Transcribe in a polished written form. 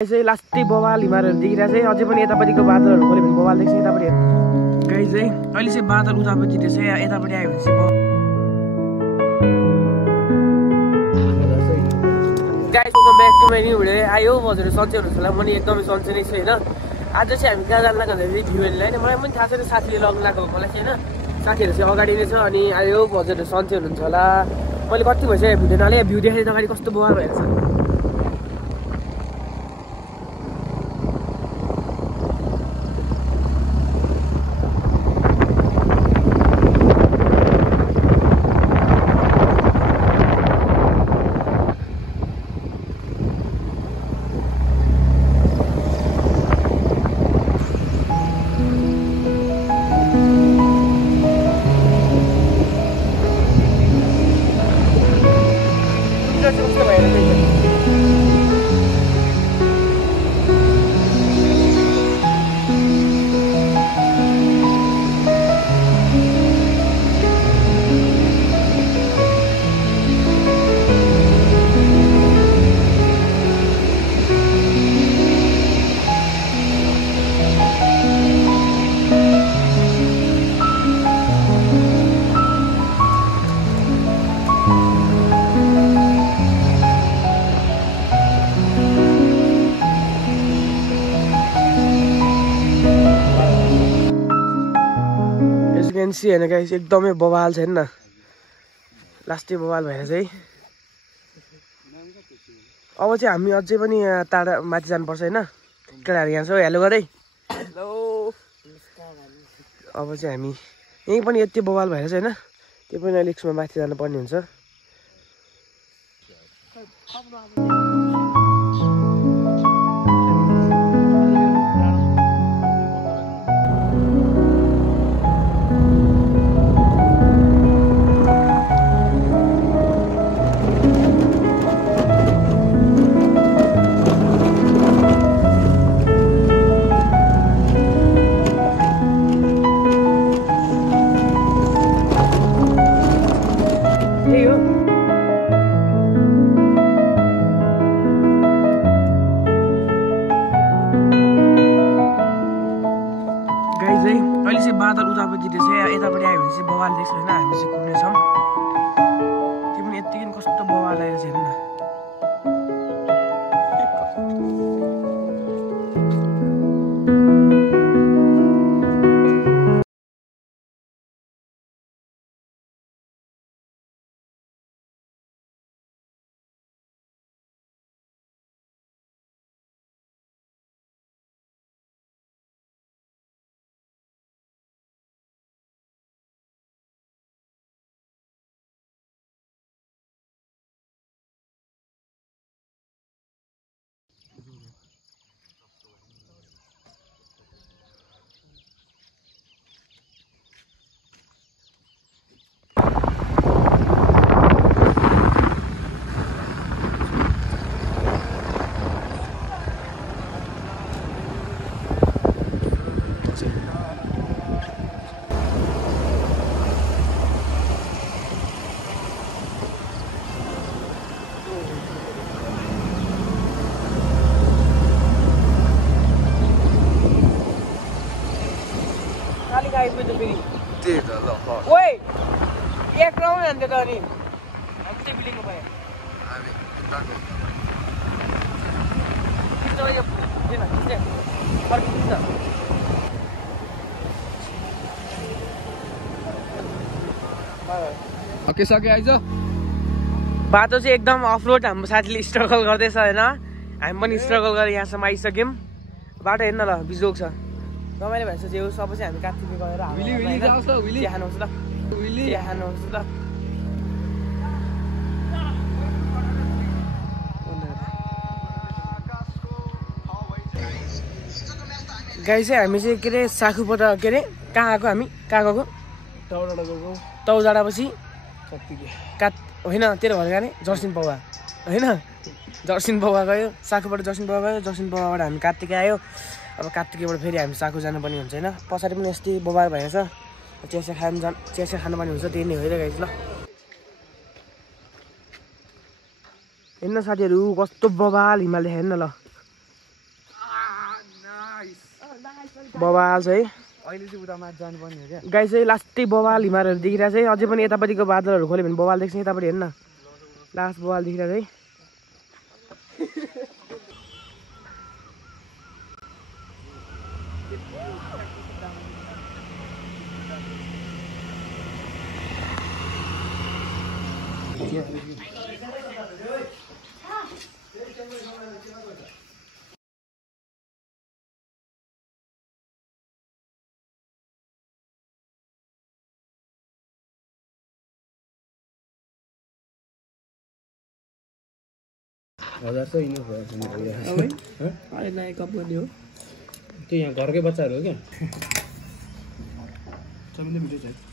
चाहिँ लास्टै बवाल हिमालहरू देखिरहेको छ अझै पनि यतापट्टिको बादलहरू खोल्यो भने बवाल देख्छ यतापट्टि गाई चाहिँ अहिले चाहिँ बादल उतापट्टि रहेछ यतापट्टि आयो भने चाहिँ guys welcome back to my new video आयो हजुर सन्चै हुनुहुन्छ होला म नि एकदमै सन्चै नै छु हैन आज चाहिँ हामी कहाँ जान लाग्यो भने भ्यू हेर्न हैन मलाई पनि थाहा छैन साथीले लग्न लाग्यो मलाई चाहिँ हैन साथीहरू चाहिँ अगाडि नै छ अनि आयो हजुर सन्चै हुनुहुन्छ होला मैले कति भइसक्यो भिडियो नाले भ्यू देखाइदिँदा अगाडि कस्तो बवाल भइरहेछ हैन गाइस एकदमै बवाल छ हैन लास्टै बवाल भएर चाहिँ अब चाहिँ हामी अझै पनि टाढा माथि जानुपर्छ हैन केटाहरु यहाँ छ हेलो गरे हेलो अब चाहिँ हामी यही पनि यति बवाल भएर चाहिँ हैन त्यो पनि अलिकसम्म माथि जानु पर्ने हुन्छ अहिले चाहिँ बादल उतापट्टि रहेछ यतापट्टि आयो भने चाहिँ बवाल देख्छ हैन हामी चाहिँ कुद्नेछौँ त्यो पनि यतिकै कस्तो बवाल आइरहेछ हेर्नु न ओइ एक राउन्ड हान्थ्यो त अनि हामी चाहिँ बिलिङको भयो ओके सके आइज बाटो चाहिँ एकदम अफरोड हाम्रो साथीले स्ट्रगल गर्दैछ होइन हामी पनि स्ट्रगल गरेर यहाँसम्म आइसक्यौँ बाटो हेर्न ल बिजोक छ रमाइलो भएछ जे सब चाहिँ हामी काठमाडौँ गएर खानुहोस् ल खानुहोस् ल गाई चाहिँ हामी चाहिँ के अरे साखुबाट के अरे कहाँ आएको हामी कहाँ गएको तौडाँडा पछि होइन तेरो घर गएको जर्सिन पौवा होइन जर्सिन पौवा गयो साखुबाट जर्सिन पौवा गयो जर्सिन पौवाबाट हामी कार्तिक आयो अब कार्तिकबाट फेरि हामी साखु जानुपर्ने हुन्छ होइन पछाडि पनि यस्तै बवाल भएछ चिया खानुपर्ने हुन्छ त्यही नै भइरहेको छ ल हेर्न साथीहरू कस्तो बवाल हिमालय हेर्न ल बवाल छ है अहिले चाहिँ उता माथि जानुपर्ने हो क्या गाई चाहिँ लास्टै बवाल हिमालहरू देखिरहेको छ है अझै पनि यतापट्टिको बादलहरू खोल्यो भने बवाल देख्छ यतापट्टि हेर्न लास्ट बवाल देखिरहेको है हजार चाहिँ इनफ भयो नयाँ कप गर्ने हो त्यो यहाँ घरकै बच्चाहरू हो क्या चमिलो मिठो छ